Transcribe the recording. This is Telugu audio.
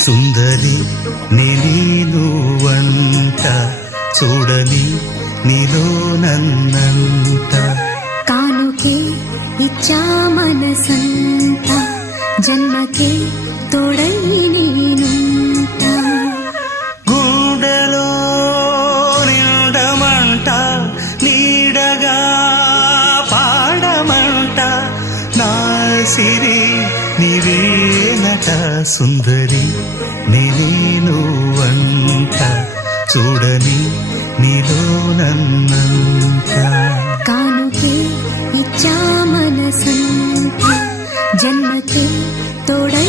సుందరి నేను వంట చూడని నీలో నన్నంట కానుకే ఇచ్చా మనసంత జన్మకే తోడై నేనుంట గుండెలో నిండమంట నీడగా పాడమంట నా సిరి నీవేనట సుందరి నేను వంట చూడని నీలో నన్నంత కానుకే ఇచ్చా మనసంత జన్మకే తోడై